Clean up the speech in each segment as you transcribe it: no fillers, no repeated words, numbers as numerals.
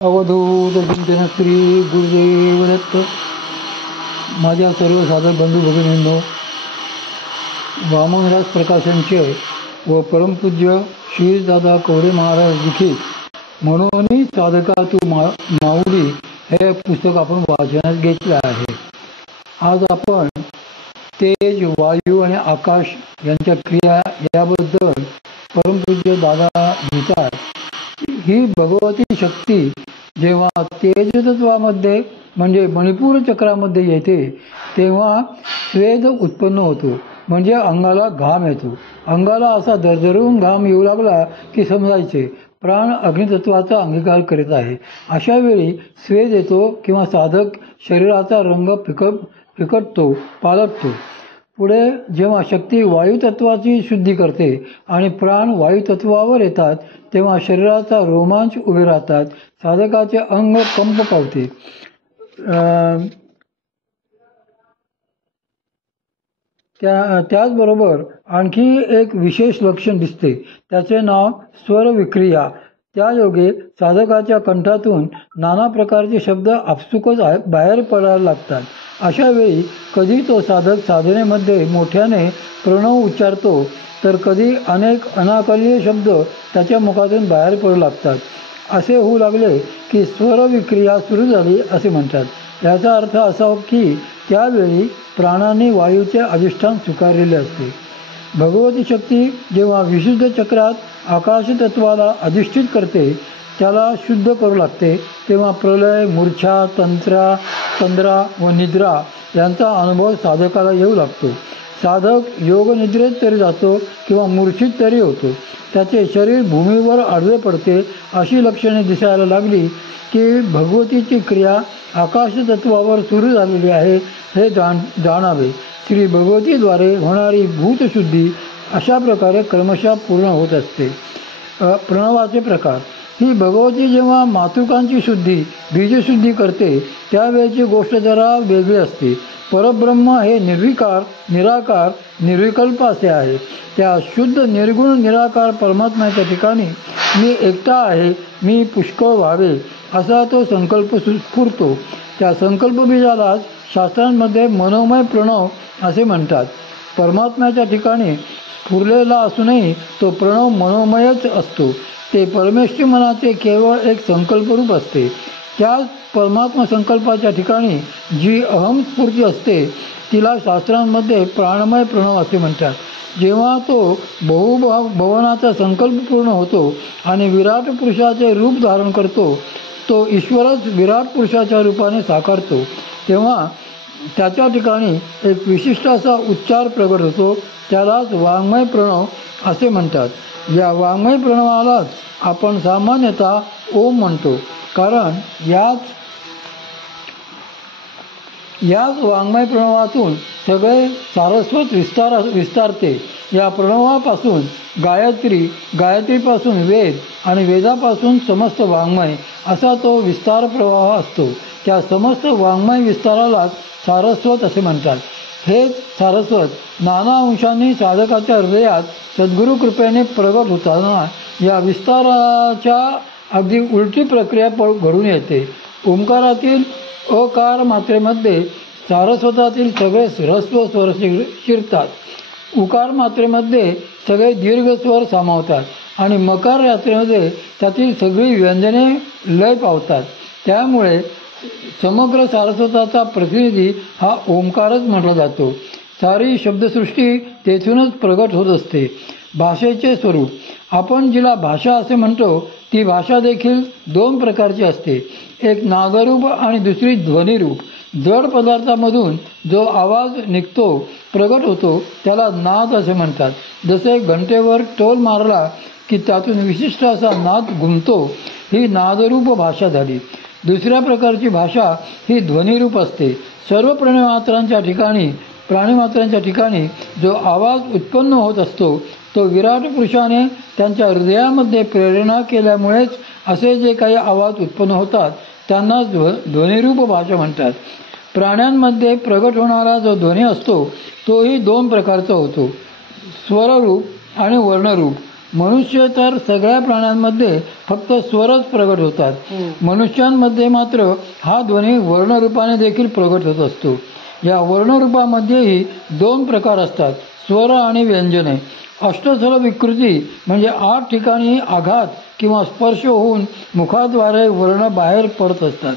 अवधूत चिंतन श्री गुरुदेव दत्त. माझ्या सर्व साधक बंधू भगिनींनो, वामनराज प्रकाशनचे व परमपूज्य श्रीदादा कवडे महाराज लिखित म्हणून साधका तू माऊली हे पुस्तक आपण वाचनात घेतले आहे. आज आपण तेज, वायू आणि आकाश यांच्या क्रिया याबद्दल परमपूज्य दादा लिहितात. ही भगवती शक्ती जेव्हा तेजतत्वामध्ये म्हणजे मणिपूर चक्रामध्ये येते तेव्हा स्वेद उत्पन्न होतो, म्हणजे अंगाला घाम येतो. अंगाला असा दरदरून घाम येऊ लागला की समजायचे प्राण अग्नितत्वाचा अंगीकार करीत आहे. अशा वेळी स्वेद येतो किंवा साधक शरीराचा रंग फिकटतो, पालटतो. पुढे जेव्हा शक्ती वायुतत्वाची शुद्धी करते आणि प्राण वायुतत्वावर येतात तेव्हा शरीराचा रोमांच उभे राहतात, साधकाचे अंग कंप पावते. त्याचबरोबर आणखी एक विशेष लक्षण दिसते, त्याचे नाव स्वर विक्रिया. त्या योगे साधकाच्या कंठातून नाना प्रकारचे शब्द आपसुकच बाहेर पडायला लागतात. अशा वेळी कधी तो साधक साधनेमध्ये मोठ्याने प्रणव उच्चारतो, तर कधी अनेक अनाकल्य शब्द त्याच्या मुखातून बाहेर पडू लागतात. असे होऊ लागले की स्वर विक्रिया सुरू झाली असे म्हणतात. याचा अर्थ असा की त्यावेळी प्राणांनी वायूचे अधिष्ठान स्वीकारलेले असते. भगवती शक्ती जेव्हा विशुद्ध चक्रात आकाशतत्वाला अधिष्ठित करते, त्याला शुद्ध करू लागते, तेव्हा प्रलय, मूर्छा, तंद्रा व निद्रा यांचा अनुभव साधकाला येऊ लागतो. साधक योगनिद्रेत तरी जातो किंवा मूर्छित तरी होतो. त्याचे शरीर भूमीवर आडवे पडते. अशी लक्षणे दिसायला लागली की भगवतीची क्रिया आकाशतत्वावर सुरू झालेली आहे हे जाणावे. श्री भगवतीद्वारे होणारी भूतशुद्धी अशा प्रकारे क्रमशः पूर्ण होत असते. प्रणवाचे प्रकार. ही भगवती जेव्हा मातृकांची शुद्धी, बीजशुद्धी करते त्यावेळेची गोष्ट जरा वेगळी असते. परब्रह्म हे निर्विकार, निराकार, निर्विकल्प असे आहे. त्या शुद्ध निर्गुण निराकार परमात्म्याच्या ठिकाणी मी एकटा आहे, मी पुष्कळ व्हावे असा तो संकल्प स्फुरतो. त्या संकल्पबीजालाच शास्त्रांमध्ये मनोमय प्रणव असे म्हणतात. परमात्म्याच्या ठिकाणी स्फुरलेला असूनही तो प्रणव मनोमयच असतो. ते परमेश्वरी मनाचे केवळ एक संकल्परूप असते. त्या परमात्मा संकल्पाच्या ठिकाणी जी अहमस्फूर्ती असते तिला शास्त्रांमध्ये प्राणमय प्रणव असे म्हणतात. जेव्हा तो बहुभवनाचा संकल्प पूर्ण होतो आणि विराट पुरुषाचे रूप धारण करतो, तो ईश्वरच विराट पुरुषाच्या रूपाने साकारतो, तेव्हा त्याच्या ठिकाणी एक विशिष्ट असा उच्चार प्रगट होतो. त्यालाच वाङ्मय प्रणव असे म्हणतात. या वाङ्मय प्रणवालाच आपण सामान्यतः ओम म्हणतो, कारण याच वाङ्मय प्रणवातून सगळे सारस्वत विस्तारते. या प्रणवापासून गायत्री, गायत्रीपासून वेद आणि वेदापासून समस्त वाङ्मय असा तो विस्तार प्रवाह असतो. त्या समस्त वाङ्मय विस्तारालाच सारस्वत असे म्हणतात. हे सारस्वत नाना अंशांनी साधकाच्या हृदयात सद्गुरु कृपेने प्रगट होताना या विस्ताराच्या अगदी उलटी प्रक्रिया घडून येते. ओंकारातील अकार मात्रेमध्ये सारस्वतातील सगळे ह्रस्व स्वर शिरतात. उकार मात्रेमध्ये सगळे दीर्घ स्वर सामावतात आणि मकार यात्रेमध्ये त्यातील सगळी व्यंजने लय पावतात. त्यामुळे समग्र सारस्वताचा प्रतिनिधी हा ओंकारच म्हटला जातो. सारी शब्दसृष्टी तेथूनच प्रगट होत असते. भाषेचे स्वरूप. आपण जिला भाषा असे म्हणतो ती भाषा देखील दोन प्रकारची असते, एक नादरूप आणि दुसरी ध्वनिरूप. जड पदार्थामधून जो आवाज निघतो, प्रगट होतो त्याला नाद असे म्हणतात. जसे घंटेवर टोल मारला की त्यातून विशिष्ट असा नाद घुमतो, ही नादरूप भाषा झाली. दुसऱ्या प्रकारची भाषा ही ध्वनिरूप असते. सर्व प्राणिमात्रांच्या ठिकाणी जो आवाज उत्पन्न होत असतो तो विराट पुरुषाने त्यांच्या हृदयामध्ये प्रेरणा केल्यामुळेच असे जे काही आवाज उत्पन्न होतात त्यांना ध्वनिरूप भाषा म्हणतात. प्राण्यांमध्ये प्रगट होणारा जो ध्वनी असतो तोही दोन प्रकारचा होतो, स्वररूप आणि वर्णरूप. मनुष्य तर सगळ्या प्राण्यांमध्ये फक्त स्वरच प्रगट होतात। मनुष्यांमध्ये मात्र हा ध्वनी वर्णरूपाने देखील प्रगट होत असतो। या वर्णरूपामध्येही दोन प्रकार असतात, स्वर आणि व्यंजने। अष्टस्वर विकृती म्हणजे 8 ठिकाणी आघात किंवा स्पर्श होऊन मुखाद्वारे वर्ण बाहेर पडत असतात।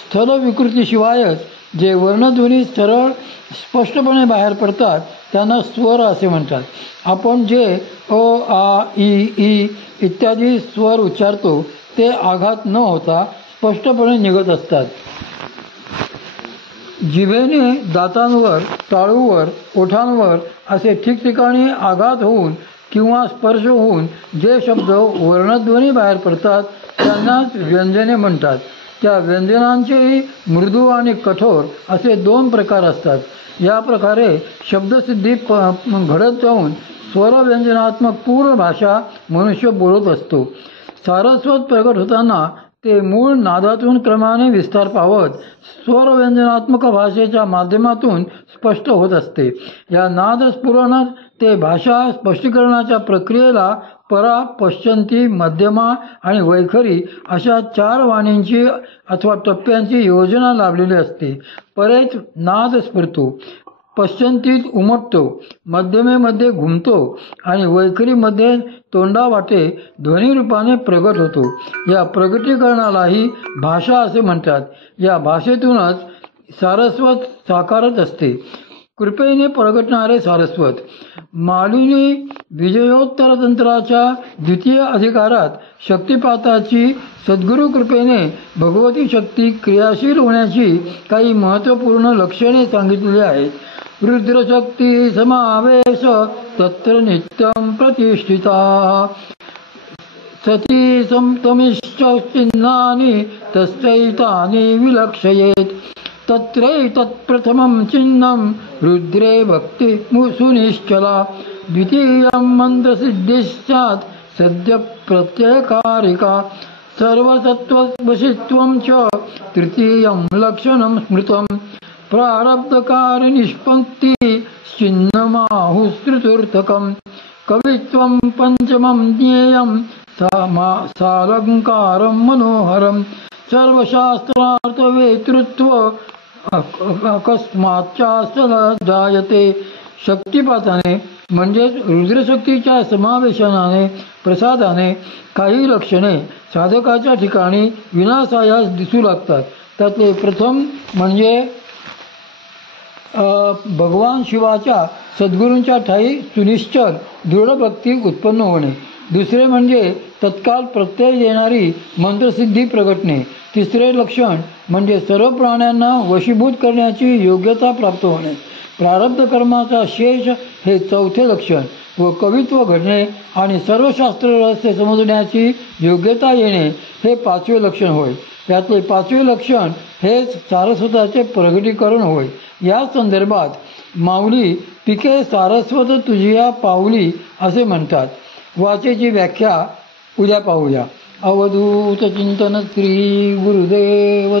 स्थल विकृतीशिवायच जे वर्णध्वनी सरळ स्पष्टपणे बाहेर पडतात त्यांना स्वर असे म्हणतात। आपण जे अ, आ, ई इत्यादी स्वर उच्चारतो ते आघात न होता स्पष्टपणे निघत असतात। जिभेने दातांवर, टाळूवर, ओठांवर असे ठिकठिकाणी आघात होऊन किंवा स्पर्श होऊन जे शब्द वर्णध्वनी बाहेर पडतात त्यांनाच व्यंजने म्हणतात। त्या व्यंजनांचेही मृदू आणि कठोर असे 2 प्रकार असतात। या प्रकारे शब्दसिद्धी घडत जाऊन स्वरव्यंजनात्मक पूर्ण भाषा मनुष्य बोलत असतो। सारस्वत प्रगट होताना ते मूळ नादातून क्रमाने विस्तार पावत स्वरव्यंजनात्मक भाषेच्या माध्यमातून स्पष्ट होत असते। या नादस्फुरण ते भाषा स्पष्टीकरणाच्या प्रक्रियेला परा, पश्चंती, मध्यमा आणि वैखरी अशा 4 वाणींची अथवा टप्प्यांची योजना लाभलेली असते। परेत नाद स्फुरतो, पश्चंतीत उमटतो, मध्यमेमध्ये घुमतो आणि वैखरीमध्ये तोंडावाटे ध्वनिरूपाने प्रगट होतो। या प्रगटीकरणालाही भाषा असे म्हणतात। या भाषेतूनच सारस्वत साकारत असते। कृपेने प्रगटणारे सारस्वत। मालिनी विजयोत्तर तंत्राच्या 2य अधिकारात शक्तिपाताची सद्गुरु कृपेने भगवती शक्ती क्रियाशील होण्याची काही महत्त्वपूर्ण लक्षणे सांगितलेली आहेत। रुद्रशक्ती समावेश तत्र नित्यं प्रतिष्ठिता सती समतमिश्च चिन्हानि तस्यैतानि विलक्षयेत् तत्रैतत्प्रथमं चिन्हं रुद्रे भक्ति सुनिश्चला द्वितीयं मंत्रसिद्धिश्चात् सद्य प्रत्ययकारिका सर्वसत्त्ववशित्वं च तृतीयं लक्षणं स्मृतं प्रारब्धकारि निष्पत्ति चिन्हमाहुश्रुतुर्थकम् कवित्वं पंचमं ज्ञेयं सालंकारं मनोहरं सर्वशास्त्रार्थवेतृत्व अकस्माच्चास्य जायते। शक्तिपाताने म्हणजेच रुद्रशक्तीच्या समावेशनाने प्रसादाने काही लक्षणे साधकाच्या ठिकाणी विनासायास दिसू लागतात। त्यातले प्रथम म्हणजे भगवान शिवाच्या सद्गुरूंच्या ठायी सुनिश्चल दृढ भक्ती उत्पन्न होणे। दुसरे म्हणजे तत्काल प्रत्यय देणारी मंत्रसिद्धी प्रगटणे। तिसरे लक्षण म्हणजे सर्व प्राण्यांना वशीभूत करण्याची योग्यता प्राप्त होणे। प्रारब्ध कर्माचा शेष हे चौथे लक्षण व कवित्व घडणे आणि सर्व शास्त्र रहस्य समजण्याची योग्यता येणे हे 5वे लक्षण होय। यातले 5वे लक्षण हेच सारस्वताचे प्रगटीकरण होय। या संदर्भात माऊली पिके सारस्वत तुझिया पाऊली असे म्हणतात। वाचेची व्याख्या उद्या पाहूया। अवधूत चिंतन श्री गुरुदेव